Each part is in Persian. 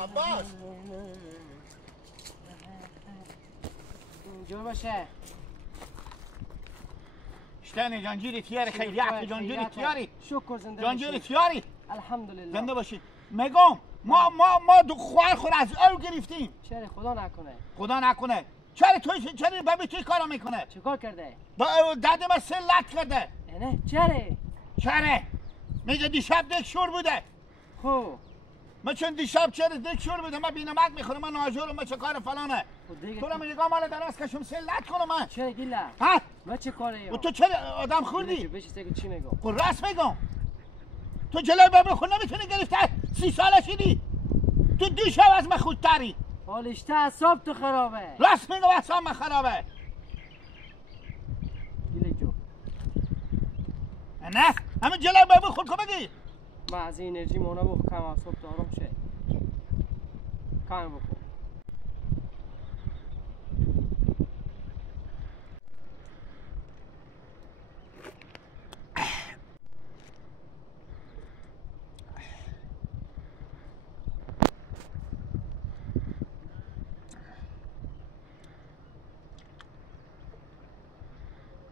عباس جور باشه. اشتنی جانجیری تیاری خیلیت جانجیری تیاری. شکر زنده جانجیری تیاری. الحمدلله. زنده باشی. میگم ما دو خور از او گرفتیم. چرا خدا نکنه. خدا نکنه. چرا بابی توی کارا میکنه؟ چه کار کرده؟ داده ما سلت کرده. نه چرا؟ میگه دیشب دک شور بوده. خب ما چون دیشب چرا دک شور بوده ما بینمک میخورم من ناجورم ما چه کار فلانه. تو رو میگم مال دراز کشم سلت کنم من. چرا گیلا؟ ها؟ ما چه کاری؟ و تو چرا آدم خوردی؟ بهش چی میگم؟ خب راست میگم. تو جلوی بابی خود نمیتونی گرفته 30 ساله شدی. تو دیشب از من خودتری. حالشته اعصاب تو خرابه. راست میگم اعصاب من خرابه. گیله جو. نه همین جلوی بابی خود کو بگی. ما از انرژی مونه بخ کم اعصاب تو آرام شه. کام بکن.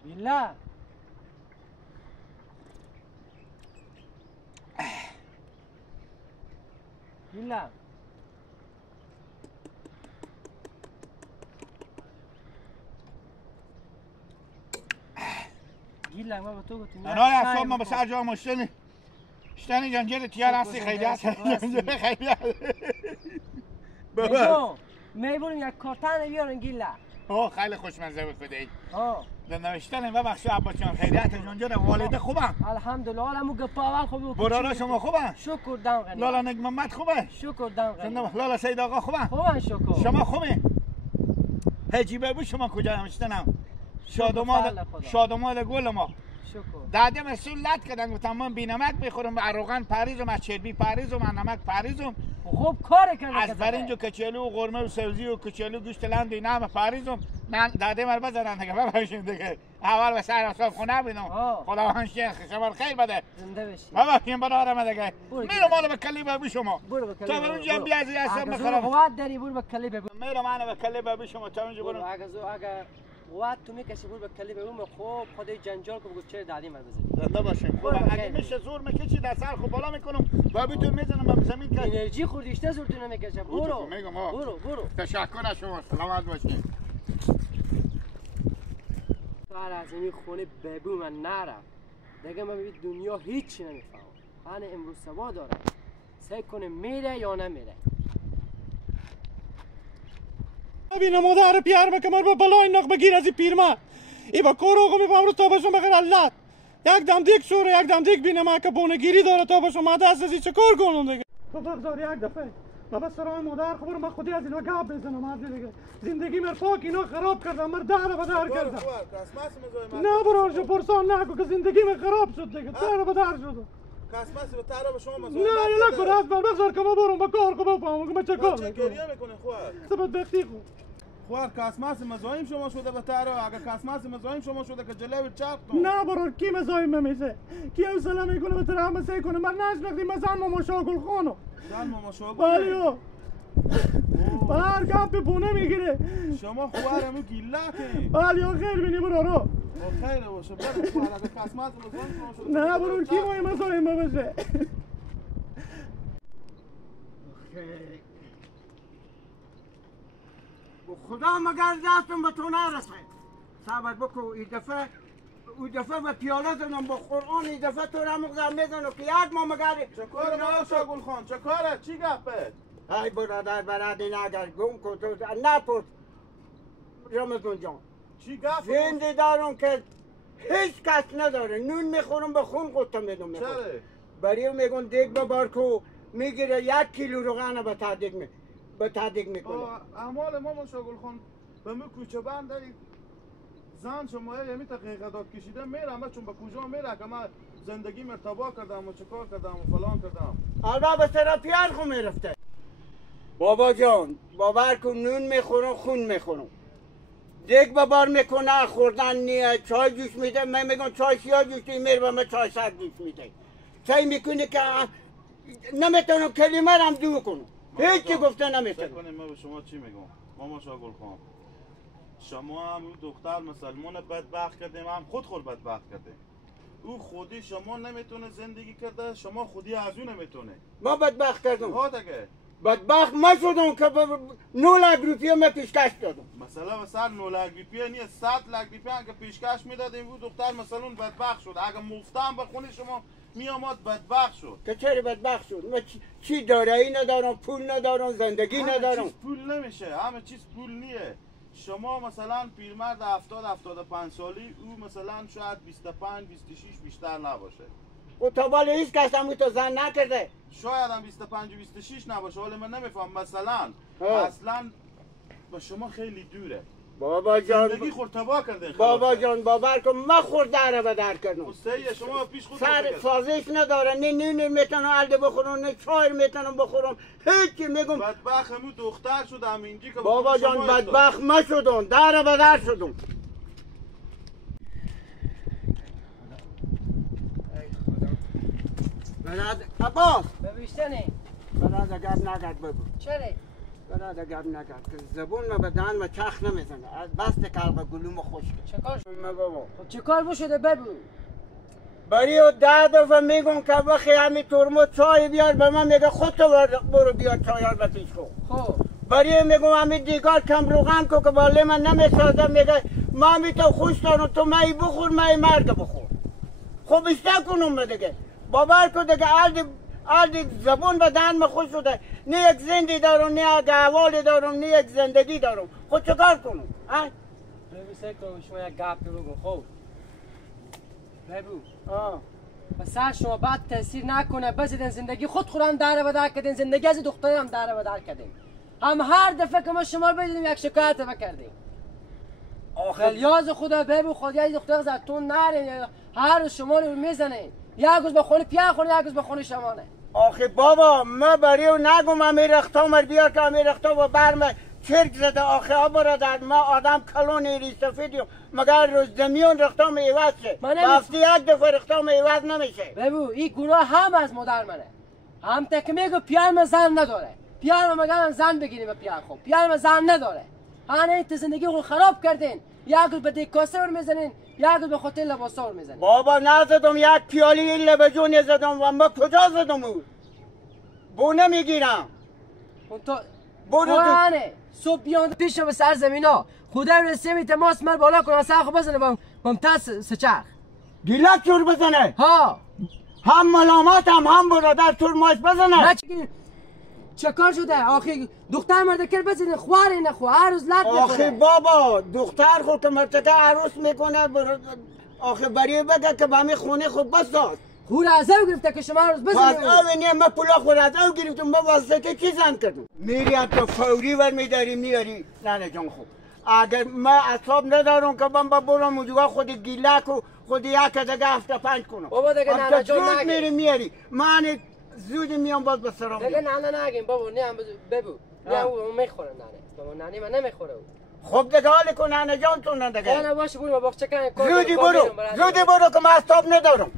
گیلا گیلا گیلا ما به تو گفتیم نه اعصاب ما به سر جا مشتنی. اشتنی جانجیر تیار هستی خیلی هست. جانجیر خیلی هست. بابا میبونیم یک کارتن بیارن گیلا. خیلی خوشمزه بود خدایی. نوشتن ببخشید عباس جان خیریت جانجیر والده خوبم. الحمدلله حالمو گپ اول خوبه. برادر شما خوبه؟ شکر دم غنی. لالا نگ محمد خوبه؟ شکر دم غنی. لالا سید آقا خوبه؟ خوبه شکر. شما خوبه؟ هجی بابو شما کجا همشتنم؟ شادمال گل ما. شکر. داده مسئول لط کردن گفتم من بی نمک میخورم اروغن پریزم از چربی پریزم از نمک پریزم. خوب کار کردی. از برنج و کچلو و قرمه و سبزی و کچلو گوشت لند و اینا پریزم. نه داده مر بزنن دیگه ببخشید دیگه. اول به سر حساب خونه بینم. خداوند شیخ شما خیر بده. زنده بشی. ببخشید برادرم دیگه. میرم مال به کلی بابی شما. برو به کلی. تو برو جنبی از اصلا میخوام. قوت داری برو به کلی بابی. میرم انا به کلی بابی شما تا اونجا برو. اگه قوت تو میکشی برو به کلی بابی خوب خدای جنجال کو بگو چرا دادی من بزنی. زنده باشین. خوب اگه میشه زور میکشی در سر خو بالا میکنم. بابی تو میزنم به زمین که انرژی خوردیشته زور تو نمیکشه. برو. برو. تشکر از شما. سلامت باشین. بر از این خونه ببو من نرم دیگه من به دنیا هیچی نمیفهمم. من امروز سوا دارم سعی کنه میره یا نمیره. ببینم مادر پیار بکمر با بلای نق بگیر از این پیرمرد ای با کار آقا میفهم رو تا باشم بخیر علت یک دم دیگ شوره یک دم دیگ بینم که بونگیری داره تا باشم من دست ازی چه کار کنم دیگه بفرزار یک دفعه ما بس سرای مادر خبر من خودی از اینا گاب بزنم از دیگه زندگی مر پاک اینا خراب کردم مر دهر به در کردم نه برارش پرسان نکو که زندگی من خراب شد دیگه دهر به در شد کاسماسی به تارا به شما مزاحمت نه یلا کن از بذار که ما برم با کار کو بفهمم که من چه کار چه گریه میکنه خوار سبت بختی خو خوار کاسماسی مزاحم شما شده به تارا اگه کاسماسی مزاحم شما شده که جلوی چاق نه برار کی مزاحم میشه کی حوصله میکنه به طرف مسای کنه من نشناختیم مثلا ماما شاگل خانو زن ماما شاگل بالیو بار کام به بونه میگیره شما خوارمو گیلا کنی بالیو خیر بینی برارو خیر باشه برو خوار اگه کاسماسی مزاحم شما شده نه برار کی ماما مزاحم بشه خدا مگر دستم به تو نرسه صبر بکو این دفعه به پیاله زنم با قرآن این دفعه تو را مقدر میزنم که یک ما مگر چه کاره مالا شاگل خان چه کاره چی گپه ای برادر نگر گم کن تو نپرس رمزون جان چی گفت زنده دارم که هیچ کس نداره نون میخورم به خون قطه میدم چرا؟ برای میگن دیگ ببار کو میگیره 1 کیلو روغن به تادیگ میکنه احمال ما شاگل خان به من کوچه بنده زن شما یمی تا قیقدات کشیده میرم چون به کجا میره که من زندگی مرتبا کردم و چکار کردم و فلان کردم البته به طرف پیار خو میرفته بابا جان باور کن نون میخورم خون میخورم دیگ ببار میکنه خوردن نیه چای جوش میده من میگم چای سیاه جوش میره و من چای سرد جوش میده چای میکنه که نمیتونم کلمه رم دو کنم هیچی گفته نمیتونم. کنیم من به شما چی میگم ماما شاگل خان، شما هم اون دختر مسلمان بدبخت کردیم، هم خود بدبخت کردیم. او خودی شما نمیتونه زندگی کرده، شما خودی از اون نمیتونه. ما بدبخت کردم. ها دیگه بدبخت ما شدم که 9 لک روپیه ما پیشکش دادم. مثلا مثلا 9 لک روپیه نیست 100 لک روپیه که پیشکش میدادیم او دختر مثلا بدبخت شد. اگه مفتم بخونی شما میامد بدبخت شد. که چرا بدبخت شد؟ ما چی دارایی ندارم، پول ندارم، زندگی ندارم. همه چیز پول نمیشه، همه چیز پول نیه. شما مثلا پیرمرد 70-75 سالی، او مثلا شاید 25-26 بیشتر نباشه. و تا بالا هیچ کس همون تو زن نکرده. شاید هم 25-26 نباشه، ولی من نمیفهم مثلا اصلا با شما خیلی دوره. بابا جان زندگی خود تباه کردین. بابا جان باور کن من خورد در به در کردم. سیه شما پیش خود سر سازش نداره، نه نون میتونم الده بخورم، نه چای میتونم بخورم، هیچی میگم. بدبخت همون دختر شدم اینجی که بابا جان بدبخت ما شدم، در به در شدم. برادر عباس ببیشتنی برادر گرد نگرد بگو. چرا؟ برادر گرد نگرد که زبون ما به دهن ما چخ نمیزنه، بست قلب گلوم خشک. چکار شد؟ بابا خب چکار بشده ببو؟ برای او 10 دفعه میگم که بخی همی ترمز چای بیار به من میگه خودتو برو بیار چایار به پیش کن. خب برای میگم همی دیگر کم روغن کو که بالی من نمیسازم، میگه ما همی تو خوش دارم تو مایی بخور مایی مرگ بخور. خب اشتا کنم دیگه باور کن دیگه الدی زبون به دهن ما خوش شده، نه یک زندگی دارم نه یک احوالی دارم نه یک زندگی دارم. خود چکار کنم؟ ببو سه کنم شما یک گپی بگو. خب ببو سر شما بعد تاثیر نکنه بزیدن زندگی خود خودم داره بدر کردین، زندگی از دخترم هم داره بدر کردین. هم هر دفعه که ما شما رو بدیدیم یک شکایت بکردیم. آخه یاز خدا ببو خود یه دختر زتون نرین، هر روز شما رو میزنین، یک روز به خونه پیا خونه یک روز به خونه شما نه. آخه بابا ما برای او نگم امی رختا مر بیار که امی رختا و برم چرک زده. آخه برادر ما آدم کلون ری سفیدیم مگر روز زمیون رختام ایواز شه، هفته یک دفعه رختام ایواز نمیشه. ببو این گناه هم از مادر منه، هم تک میگو پیار من زن نداره، پیار من مگر زن بگیریم به پیار. خوب پیار من زن نداره، هانه تو زندگی خود خراب کردین، یک روز به دیکاسه رو میزنین یک روز به خاطر لباسا رو میزنین. بابا نزدم یک پیالی لبجون زدم و ما کجا زدم او بو نمیگیرم. اون تو قرآنه صبح بیان پیش به سر زمین ها خدا رسیمی تماس مر بالا کنه سرخو بزنه بام تاس سچرخ گیلک چور بزنه. ها هم ملامت هم برادر چور ماش بزنه. چه کار شده؟ آخه دختر مردکر بزنه خواره نخوا هر روز لط میکنه. آخه بابا دختر خود که مرتکه عروس میکنه آخه برای بگه که با همی خونه خود بساز خور از او گرفته که شما روز بزنه. از او نه ما پولا خور از او گرفتم ما واسطه چی زن کردم. میری تو فوری ور میداری میاری نه جان خوب. اگر ما اصاب ندارم که من برم اونجا خود گیلک و خود یک دیگه هفته 5 کنم. بابا دیگه نه جان نگی. میری میاری من زود میام باز به سرام. دیگه نه نگیم بابا نه ببو نه او میخوره نه بابا نانی من نمیخوره. خب دیگه حال کن ننه جان تو نه دیگه. نه باشه برو باغچه کن. زودی برو که من اصاب ندارم.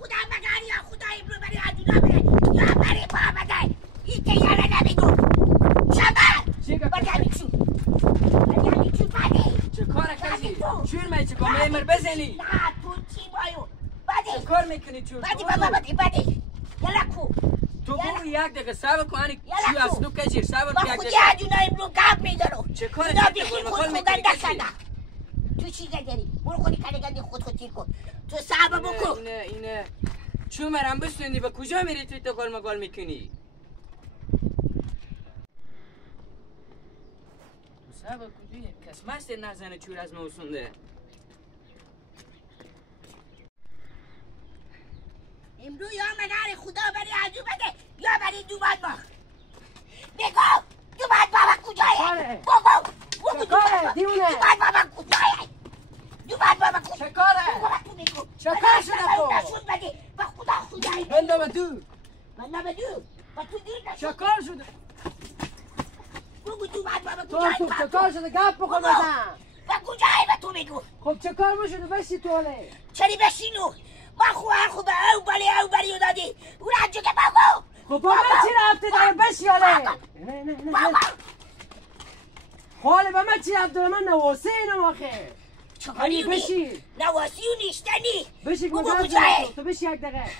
خدا مگر یا خدا ابرو بری عجونا بره یا بری با بده این که یاره نمیگو شبر بگمی چون بدی چه کار کردی؟ چون من چه کار میمر بزنی؟ نه تو چی بایو بدی چه کار میکنی چون؟ بدی بابا بدی یلا کو تو برو یک دقیقه صبر کن چی از تو کجیر صبر کن یک دقیقه خودی عجونا ابرو گپ میدارو چه کار کردی؟ خود میکنی تو چی گردی؟ برو خودی کنگندی خود تیر کن تو صبر بکن اینه چون مرم بسوندی به کجا میری توی تو گل میکنی؟ صبر کجی کس مست نزنه چور از موسونده امرو یا مگر خدا بری عجو بده یا بری دوباد ما بگو دوباد بابا کجایه؟ بگو چکاره دیونه دوباد بابا کجایه؟ دوباد بابا کجایه؟ چکاره؟ چکار شده تو؟ نشون بده به خدا کجایه؟ بنده به دو بنده به دو با تو دیر نشون چکار شده؟ بگو دوباد بابا کجایه؟ تو چکار شده گپ بکن بزن و کجایی به تو میگو؟ خب چه کار بشده بشی تو حاله؟ چری بشینو؟ ما خوب او بلی دادی اون انجو که بگو. خب با من چی رفته داره بشی حاله؟ نه خاله با من چی رفته داره من نواسه اینم آخه. چکاری بشی نواسی و نیشتنی. بشی بگو کجایی؟ تو بشی یک دقیقه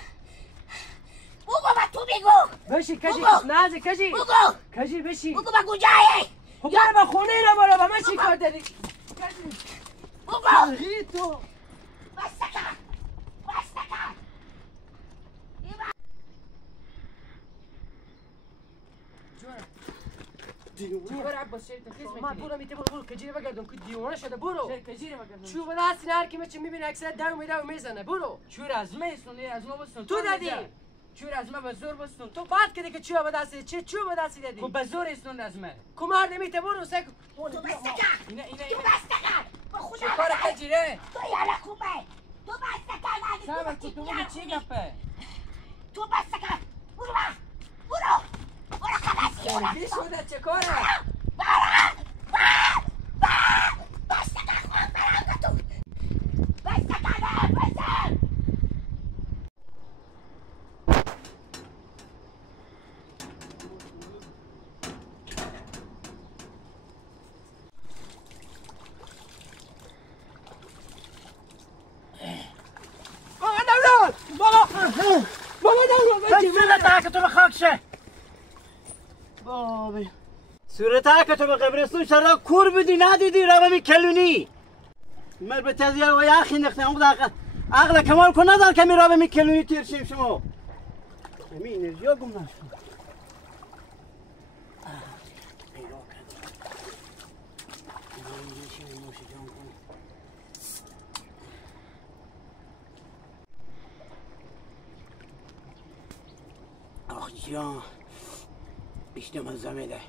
بگو به تو میگو. بشی کجی بگو. نازه کجی بگو. کجی بشی بگو به کجایی؟ خب برو با خونه اینا بالا با من چی کار داری؟ بگو. تلغی تو بستکن. دیوونه برو عباس شیرت خیز میکنی من برو میته برو کجیره بگردم که دیوونه شده برو کجیره بگردم چوب دستی هر کی میچه میبینه اکثر در میره و میزنه برو چور از ما استونی از ما بستون تو دادی چور از ما به زور بستون تو بعد کردی که چوب دستی چه چوب دستی دادی خب به زور استون از من کمار نمیته برو سک تو بستکن. اینا تو بستکن. با خدا چه کار کجیره تو یالا خوبه. تو بستکن. سامر تو بگی چی گپه تو بستکن. برو خلاصی. چی شده چه کاره بستکن خواهم برام تو. بستکن بستکن. صورت که تو به قبرستون شرا کور بودی ندیدی رو می کلونی مر به تزیه و یخی نخته اون عقل کمال کن ندار که می رو می کلونی تیر شیم شما همین انرژی ها گم نشون آخ جان بیشتر من زمیده